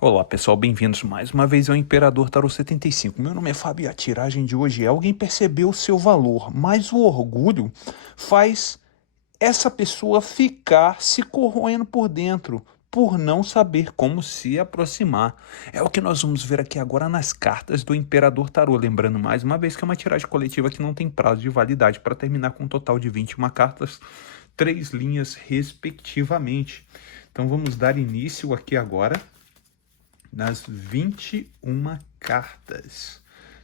Olá pessoal, bem-vindos mais uma vez ao Imperador Tarot 75. Meu nome é Fábio e a tiragem de hoje é: alguém percebeu o seu valor, mas o orgulho faz essa pessoa ficar se corroendo por dentro, por não saber como se aproximar. É o que nós vamos ver aqui agora nas cartas do Imperador Tarot. Lembrando mais uma vez que é uma tiragem coletiva que não tem prazo de validade, para terminar com um total de 21 cartas, 3 linhas respectivamente. Então vamos dar início aqui agora nas 21 cartas,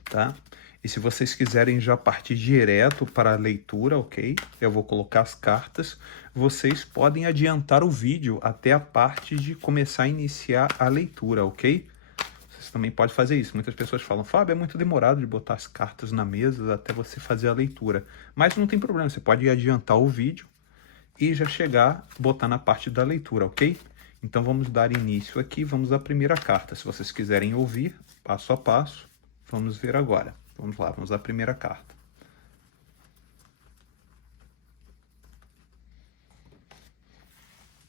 tá? E se vocês quiserem já partir direto para a leitura, ok? Eu vou colocar as cartas. Vocês podem adiantar o vídeo até a parte de começar a iniciar a leitura, ok? Vocês também podem fazer isso. Muitas pessoas falam: Fábio, é muito demorado de botar as cartas na mesa até você fazer a leitura. Mas não tem problema, você pode adiantar o vídeo e já chegar, botar na parte da leitura, ok? Então vamos dar início aqui, vamos à primeira carta. Se vocês quiserem ouvir, passo a passo, vamos ver agora. Vamos lá, vamos à primeira carta.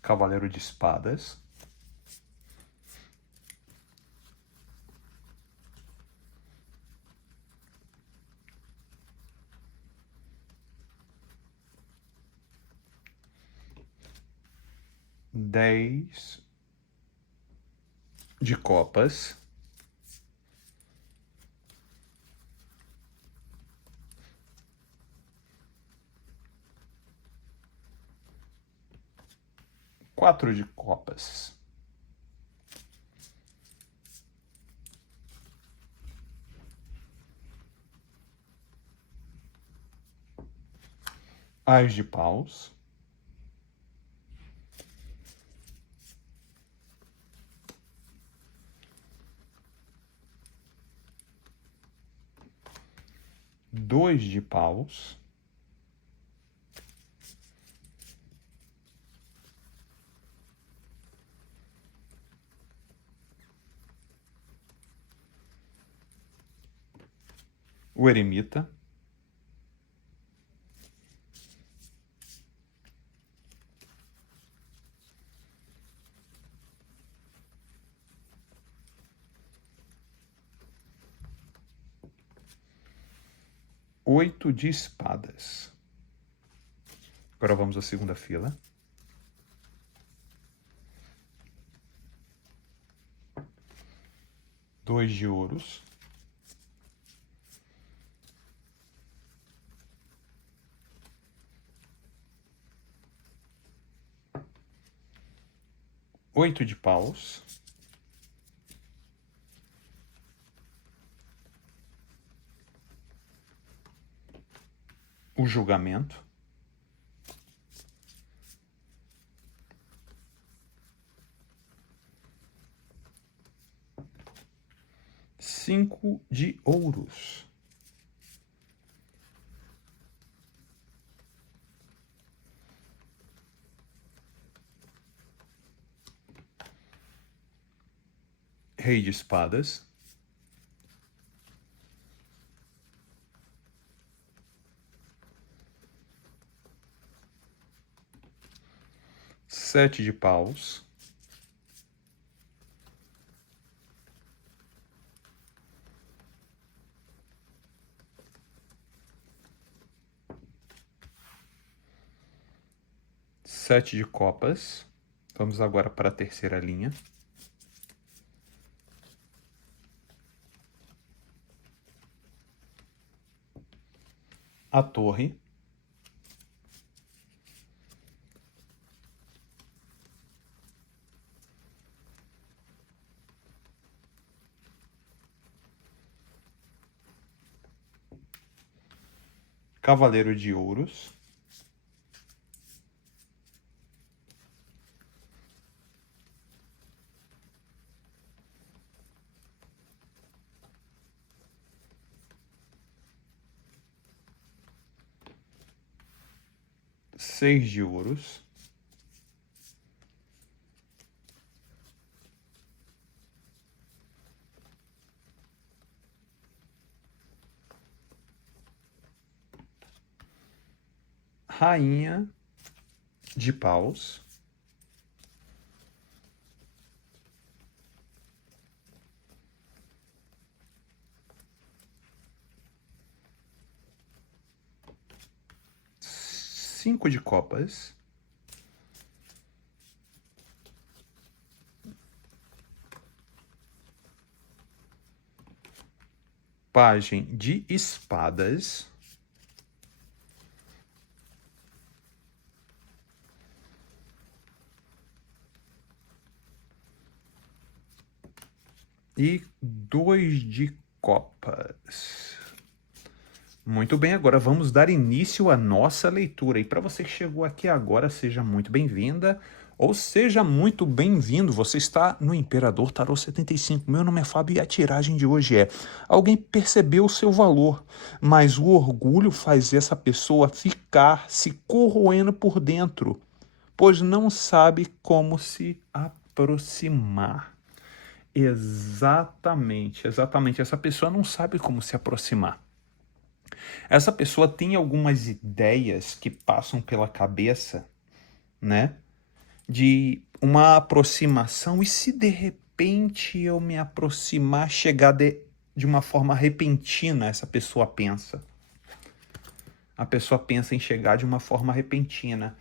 Cavaleiro de Espadas. Dez de Copas. Quatro de Copas. Ás de Paus. Dois de Paus. O Eremita. Oito de Espadas. Agora vamos à segunda fila. Dois de Ouros. Oito de Paus. O Julgamento. Cinco de Ouros. Rei de Espadas. Sete de Paus. Sete de Copas. Vamos agora para a terceira linha. A Torre. Cavaleiro de Ouros. Seis de Ouros. Rainha de Paus. 5 de copas. Pajem de espadas. E 2 de copas. Muito bem, agora vamos dar início à nossa leitura. E para você que chegou aqui agora, seja muito bem-vinda ou seja muito bem-vindo. Você está no Imperador Tarô 75. Meu nome é Fábio e a tiragem de hoje é: alguém percebeu o seu valor, mas o orgulho faz essa pessoa ficar se corroendo por dentro, pois não sabe como se aproximar. Exatamente. Essa pessoa não sabe como se aproximar. Essa pessoa tem algumas ideias que passam pela cabeça, né? De uma aproximação, e se de repente eu me aproximar, chegar de uma forma repentina, essa pessoa pensa. A pessoa pensa em chegar de uma forma repentina.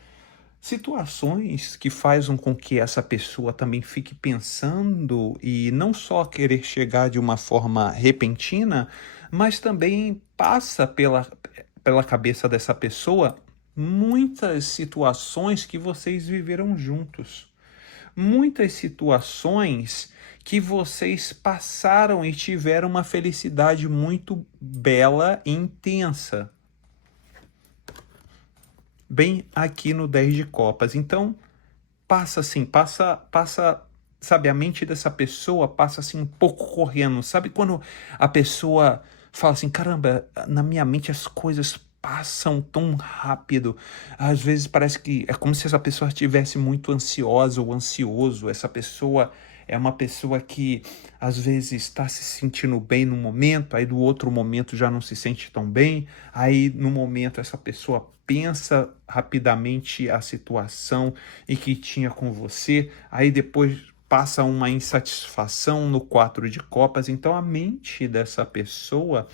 Situações que fazem com que essa pessoa também fique pensando e não só querer chegar de uma forma repentina, mas também passa pela cabeça dessa pessoa muitas situações que vocês viveram juntos. Muitas situações que vocês passaram e tiveram uma felicidade muito bela e intensa. Bem aqui no 10 de copas. Então, passa, sabe, a mente dessa pessoa passa assim um pouco correndo. Sabe quando a pessoa fala assim, caramba, na minha mente as coisas passam tão rápido. Às vezes parece que é como se essa pessoa estivesse muito ansiosa ou ansioso. Essa pessoa é uma pessoa que às vezes está se sentindo bem no momento, aí do outro momento já não se sente tão bem, aí no momento essa pessoa pensa rapidamente a situação e que tinha com você, aí depois passa uma insatisfação no 4 de copas. Então a mente dessa pessoa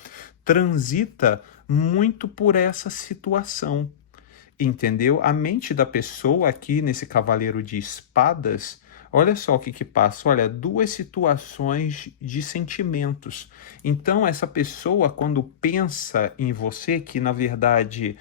transita muito por essa situação, entendeu? A mente da pessoa aqui nesse cavaleiro de espadas, olha só o que passa, olha, duas situações de sentimentos. Então essa pessoa, quando pensa em você, que na verdade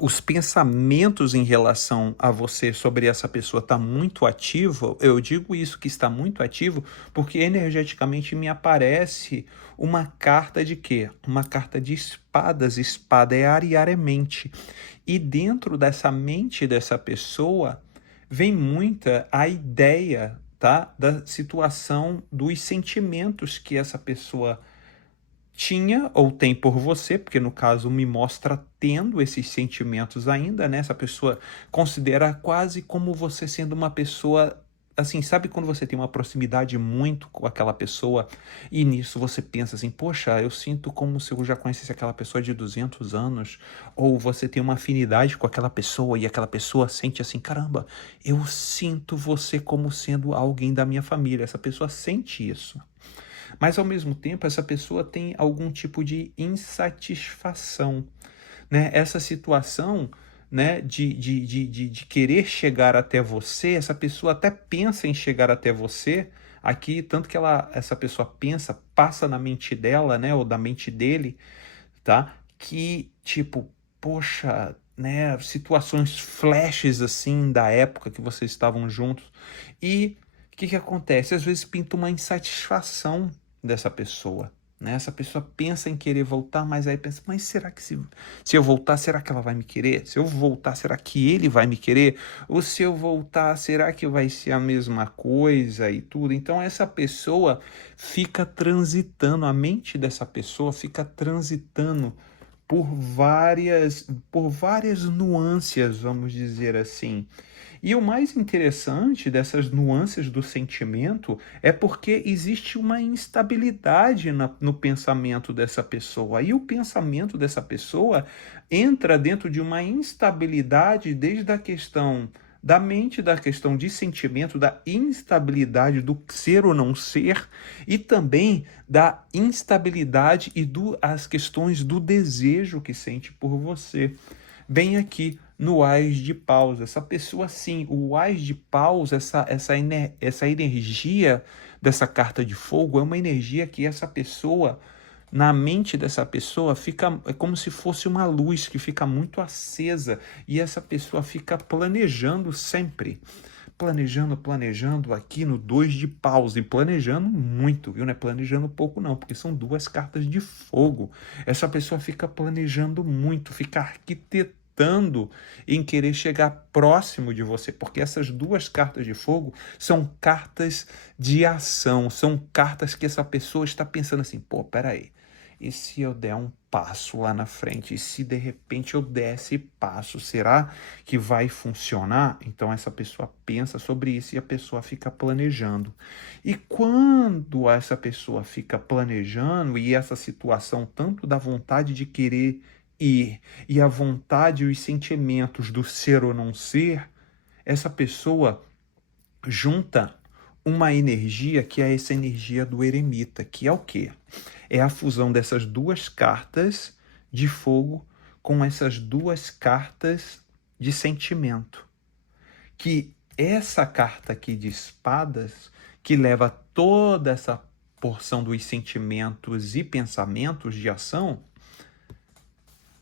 os pensamentos em relação a você sobre essa pessoa está muito ativo. Eu digo isso, que está muito ativo, porque energeticamente me aparece uma carta de quê? Uma carta de espadas. Espada é ar e mente. E dentro dessa mente dessa pessoa vem muita a ideia, tá? Da situação, dos sentimentos que essa pessoa tinha ou tem por você, porque no caso me mostra tendo esses sentimentos ainda, né? Essa pessoa considera quase como você sendo uma pessoa, assim, sabe quando você tem uma proximidade muito com aquela pessoa e nisso você pensa assim, poxa, eu sinto como se eu já conhecesse aquela pessoa de 200 anos, ou você tem uma afinidade com aquela pessoa e aquela pessoa sente assim, caramba, eu sinto você como sendo alguém da minha família. Essa pessoa sente isso. Mas, ao mesmo tempo, essa pessoa tem algum tipo de insatisfação, né? Essa situação, né, de querer chegar até você, essa pessoa até pensa em chegar até você, aqui, tanto que essa pessoa pensa, passa na mente dela, né, ou da mente dele, tá? Que, tipo, poxa, né, situações flashes, assim, da época que vocês estavam juntos. E o que acontece? Às vezes pinta uma insatisfação dessa pessoa, né? Essa pessoa pensa em querer voltar, mas aí pensa, mas será que se eu voltar, será que ela vai me querer? Se eu voltar, será que ele vai me querer? Ou se eu voltar, será que vai ser a mesma coisa e tudo? Então essa pessoa fica transitando, a mente dessa pessoa fica transitando por várias nuances, vamos dizer assim. E o mais interessante dessas nuances do sentimento é porque existe uma instabilidade no pensamento dessa pessoa. E o pensamento dessa pessoa entra dentro de uma instabilidade desde a questão da mente, da questão de sentimento, da instabilidade do ser ou não ser, e também da instabilidade e as questões do desejo que sente por você. bem aqui no Ás de Paus. Essa pessoa, sim, o Ás de Paus, essa energia dessa carta de fogo é uma energia que essa pessoa, na mente dessa pessoa, fica é como se fosse uma luz que fica muito acesa e essa pessoa fica planejando sempre. Planejando aqui no 2 de paus e planejando muito, viu? Não é planejando pouco não, porque são duas cartas de fogo. Essa pessoa fica planejando muito, fica arquitetando em querer chegar próximo de você, porque essas duas cartas de fogo são cartas de ação, são cartas que essa pessoa está pensando assim, pô, peraí, e se eu der um passo lá na frente? E se de repente eu der esse passo, será que vai funcionar? Então essa pessoa pensa sobre isso e a pessoa fica planejando. E quando essa pessoa fica planejando e essa situação tanto da vontade de querer ir e a vontade e os sentimentos do ser ou não ser, essa pessoa junta uma energia que é essa energia do eremita, que é o quê? É a fusão dessas duas cartas de fogo com essas duas cartas de sentimento. Que essa carta aqui de espadas, que leva toda essa porção dos sentimentos e pensamentos de ação,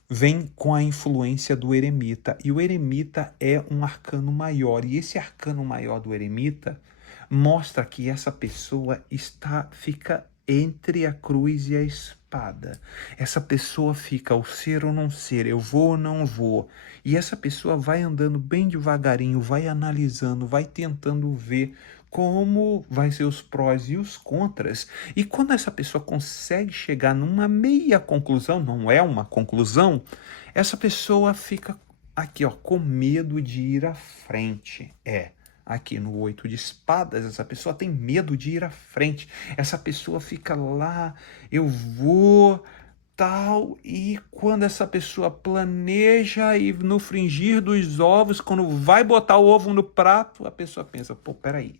vem com a influência do eremita. E o eremita é um arcano maior. E esse arcano maior do eremita mostra que essa pessoa fica entre a cruz e a espada. Essa pessoa fica o ser ou não ser, eu vou ou não vou. E essa pessoa vai andando bem devagarinho, vai analisando, vai tentando ver como vai ser os prós e os contras. E quando essa pessoa consegue chegar numa meia conclusão, não é uma conclusão, essa pessoa fica aqui, ó, com medo de ir à frente. Aqui no 8 de espadas, essa pessoa tem medo de ir à frente. Essa pessoa fica lá, eu vou, tal, e quando essa pessoa planeja e no fringir dos ovos, quando vai botar o ovo no prato, a pessoa pensa, pô, peraí,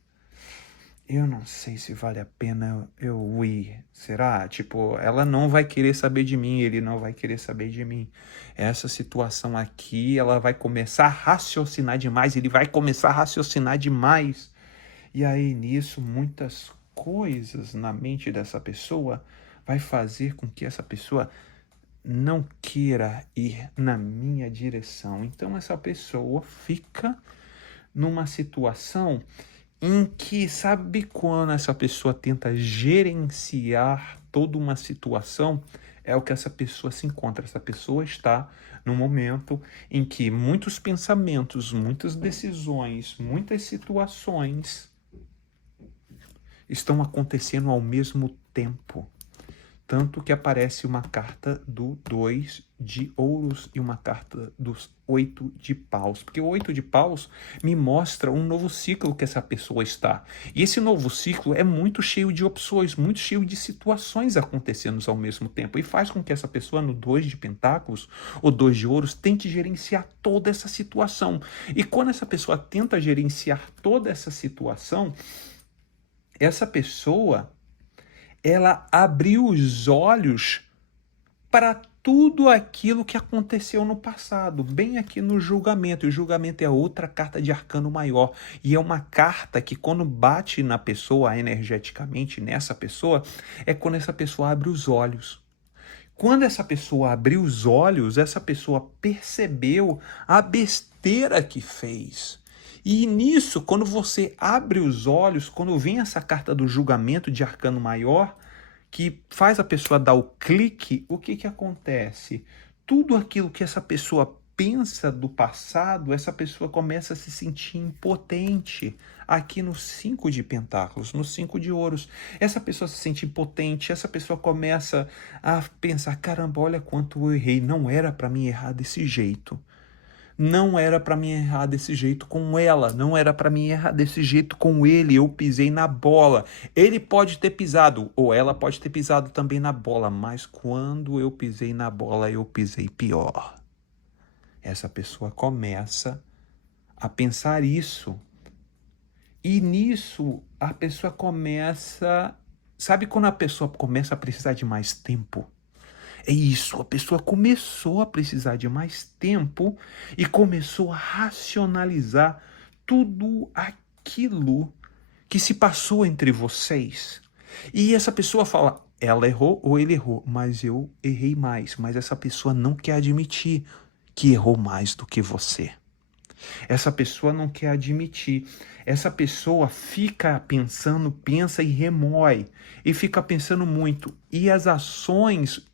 eu não sei se vale a pena eu ir. Será? Tipo, ela não vai querer saber de mim, ele não vai querer saber de mim. Essa situação aqui, ela vai começar a raciocinar demais, ele vai começar a raciocinar demais. E aí, nisso, muitas coisas na mente dessa pessoa vai fazer com que essa pessoa não queira ir na minha direção. Então, essa pessoa fica numa situação em que, sabe quando essa pessoa tenta gerenciar toda uma situação, é o que essa pessoa se encontra. Essa pessoa está num momento em que muitos pensamentos, muitas decisões, muitas situações estão acontecendo ao mesmo tempo. Tanto que aparece uma carta do 2 de ouros e uma carta dos 8 de paus. Porque o 8 de paus me mostra um novo ciclo que essa pessoa está. E esse novo ciclo é muito cheio de opções, muito cheio de situações acontecendo ao mesmo tempo. E faz com que essa pessoa no 2 de pentáculos ou 2 de ouros tente gerenciar toda essa situação. E quando essa pessoa tenta gerenciar toda essa situação, essa pessoa ela abriu os olhos para tudo aquilo que aconteceu no passado, bem aqui no julgamento. E o julgamento é outra carta de arcano maior. E é uma carta que quando bate na pessoa, energeticamente nessa pessoa, é quando essa pessoa abre os olhos. Quando essa pessoa abriu os olhos, essa pessoa percebeu a besteira que fez. E nisso, quando você abre os olhos, quando vem essa carta do julgamento de arcano maior, que faz a pessoa dar o clique, o que acontece? Tudo aquilo que essa pessoa pensa do passado, essa pessoa começa a se sentir impotente. Aqui no 5 de pentáculos, no 5 de ouros, essa pessoa se sente impotente, essa pessoa começa a pensar, caramba, olha quanto eu errei, não era para mim errar desse jeito. Não era para mim errar desse jeito com ela, não era para mim errar desse jeito com ele, eu pisei na bola. Ele pode ter pisado, ou ela pode ter pisado também na bola, mas quando eu pisei na bola, eu pisei pior. Essa pessoa começa a pensar isso. E nisso, a pessoa começa... Sabe quando a pessoa começa a precisar de mais tempo? É isso, a pessoa começou a precisar de mais tempo e começou a racionalizar tudo aquilo que se passou entre vocês. E essa pessoa fala, ela errou ou ele errou, mas eu errei mais. Mas essa pessoa não quer admitir que errou mais do que você. Essa pessoa não quer admitir. Essa pessoa fica pensando, pensa e remói. E fica pensando muito. E as ações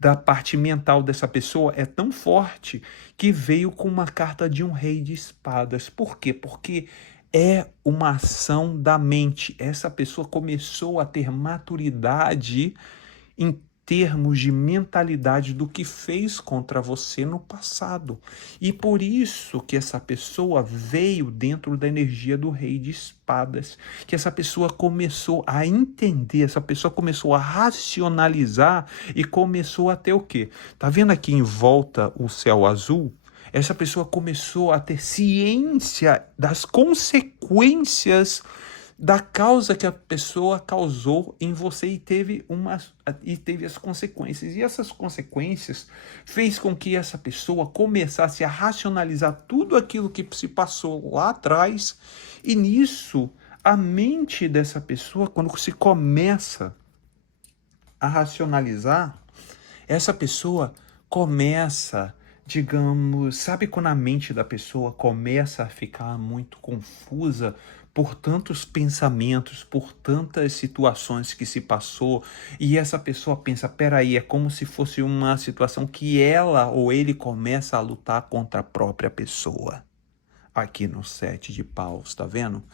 da parte mental dessa pessoa é tão forte que veio com uma carta de um rei de espadas. Por quê? Porque é uma ação da mente. Essa pessoa começou a ter maturidade em termos de mentalidade do que fez contra você no passado. E por isso que essa pessoa veio dentro da energia do rei de espadas, que essa pessoa começou a entender, essa pessoa começou a racionalizar e começou a ter o quê? Tá vendo aqui em volta o céu azul? Essa pessoa começou a ter ciência das consequências da causa que a pessoa causou em você e teve as consequências. E essas consequências fez com que essa pessoa começasse a racionalizar tudo aquilo que se passou lá atrás. E nisso, a mente dessa pessoa, quando se começa a racionalizar, essa pessoa começa, digamos, sabe quando a mente da pessoa começa a ficar muito confusa por tantos pensamentos, por tantas situações que se passou, e essa pessoa pensa, peraí, é como se fosse uma situação que ela ou ele começa a lutar contra a própria pessoa. Aqui no 7 de paus, tá vendo?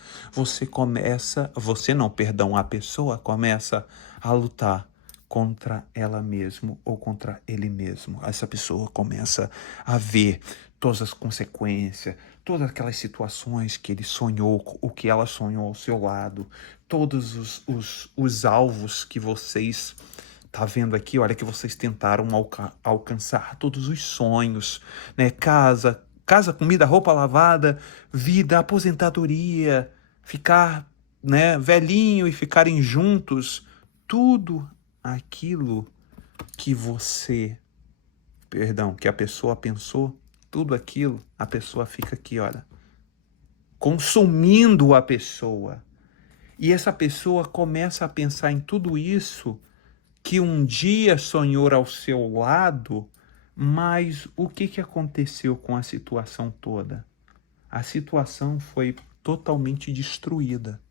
A pessoa começa a lutar contra ela mesma ou contra ele mesmo. Essa pessoa começa a ver todas as consequências, todas aquelas situações que ele sonhou, o que ela sonhou ao seu lado, todos os alvos que vocês tá vendo aqui, olha, que vocês tentaram alcançar, todos os sonhos, né? Casa, comida, roupa lavada, vida, aposentadoria, ficar, né, velhinho e ficarem juntos, tudo aquilo que que a pessoa pensou, tudo aquilo, a pessoa fica aqui, olha, consumindo a pessoa. E essa pessoa começa a pensar em tudo isso que um dia sonhou ao seu lado, mas o que aconteceu com a situação toda? A situação foi totalmente destruída.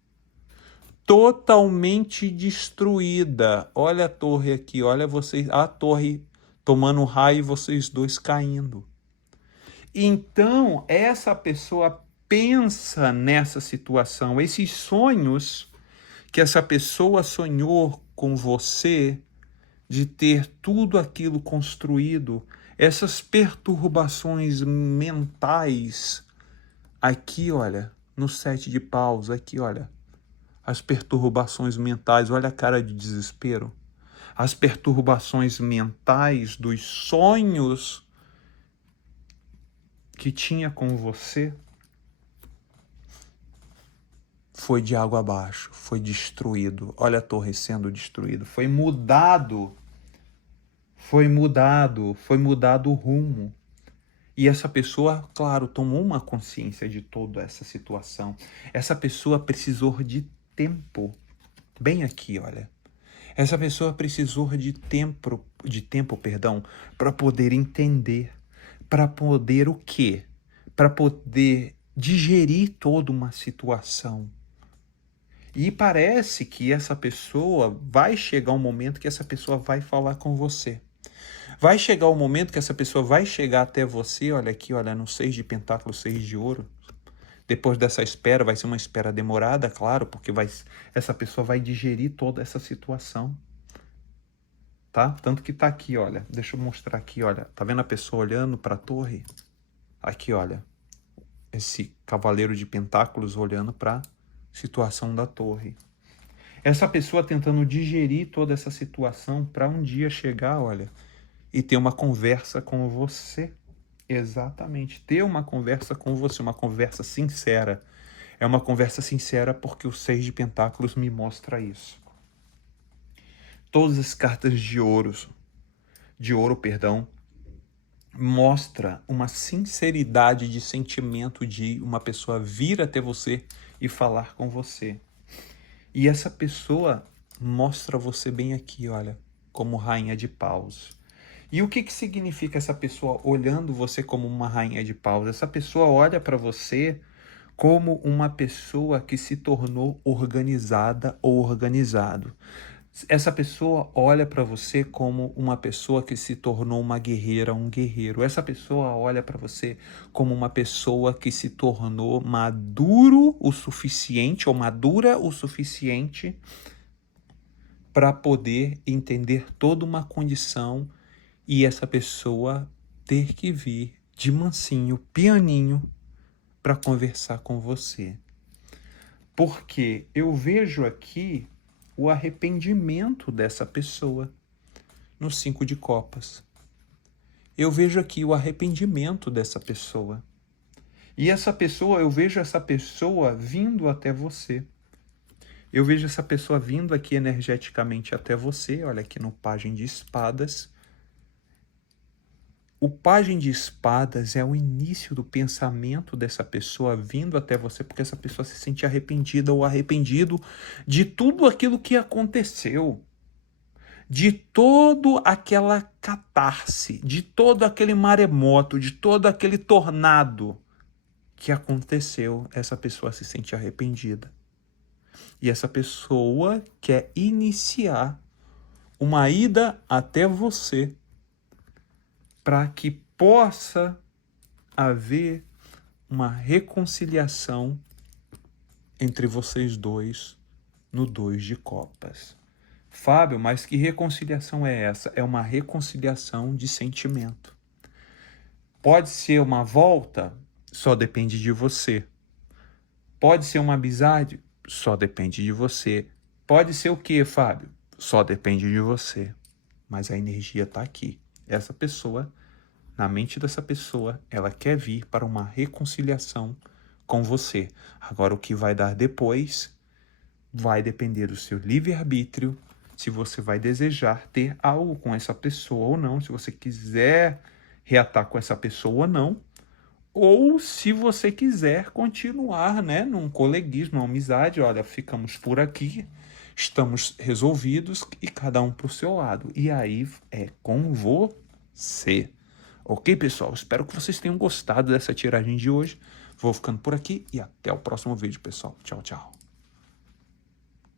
Totalmente destruída. Olha a torre aqui, olha vocês, a torre tomando raio e vocês dois caindo. Então, essa pessoa pensa nessa situação, esses sonhos que essa pessoa sonhou com você, de ter tudo aquilo construído, essas perturbações mentais, aqui, olha, no 7 de paus, aqui, olha, as perturbações mentais, olha a cara de desespero, as perturbações mentais dos sonhos que tinha com você, foi de água abaixo, foi destruído, olha a torre sendo destruída, foi mudado o rumo. E essa pessoa, claro, tomou uma consciência de toda essa situação. Essa pessoa precisou de tempo. Bem aqui, olha. Essa pessoa precisou de tempo, para poder entender, para poder o quê? Para poder digerir toda uma situação. E parece que essa pessoa vai chegar um momento que essa pessoa vai falar com você. Vai chegar o momento que essa pessoa vai chegar até você, olha aqui, olha, no 6 de pentáculos, 6 de ouro. Depois dessa espera, vai ser uma espera demorada, claro, porque essa pessoa vai digerir toda essa situação. Tá? Tanto que tá aqui, olha, deixa eu mostrar aqui, olha, tá vendo a pessoa olhando para a torre? Aqui, olha, esse cavaleiro de pentáculos olhando para a situação da torre. Essa pessoa tentando digerir toda essa situação para um dia chegar, olha, e ter uma conversa com você. Exatamente, ter uma conversa com você, uma conversa sincera. É uma conversa sincera porque o 6 de pentáculos me mostra isso. Todas as cartas de ouro de ouro, perdão, mostra uma sinceridade de sentimento de uma pessoa vir até você e falar com você. E essa pessoa mostra você bem aqui, olha, como rainha de paus. E o que que significa essa pessoa olhando você como uma rainha de paus? Essa pessoa olha para você como uma pessoa que se tornou organizada ou organizado. Essa pessoa olha para você como uma pessoa que se tornou uma guerreira, um guerreiro. Essa pessoa olha para você como uma pessoa que se tornou maduro o suficiente ou madura o suficiente para poder entender toda uma condição e essa pessoa ter que vir de mansinho, pianinho, para conversar com você. Porque eu vejo aqui o arrependimento dessa pessoa no 5 de copas. Eu vejo aqui o arrependimento dessa pessoa. E essa pessoa, eu vejo essa pessoa vindo até você. Eu vejo essa pessoa vindo aqui energeticamente até você. Olha aqui no Pajem de Espadas. O Pajem de Espadas é o início do pensamento dessa pessoa vindo até você, porque essa pessoa se sente arrependida ou arrependido de tudo aquilo que aconteceu, de todo aquela catarse, de todo aquele maremoto, de todo aquele tornado que aconteceu. Essa pessoa se sente arrependida. E essa pessoa quer iniciar uma ida até você para que possa haver uma reconciliação entre vocês dois no 2 de copas. Fábio, mas que reconciliação é essa? É uma reconciliação de sentimento. Pode ser uma volta? Só depende de você. Pode ser uma amizade? Só depende de você. Pode ser o quê, Fábio? Só depende de você. Mas a energia está aqui. Essa pessoa, na mente dessa pessoa, ela quer vir para uma reconciliação com você. Agora, o que vai dar depois vai depender do seu livre-arbítrio, se você vai desejar ter algo com essa pessoa ou não, se você quiser reatar com essa pessoa ou não, ou se você quiser continuar, né, num coleguismo, numa amizade. Olha, ficamos por aqui, estamos resolvidos e cada um para o seu lado. E aí é com você. Ok, pessoal? Espero que vocês tenham gostado dessa tiragem de hoje. Vou ficando por aqui e até o próximo vídeo, pessoal. Tchau, tchau.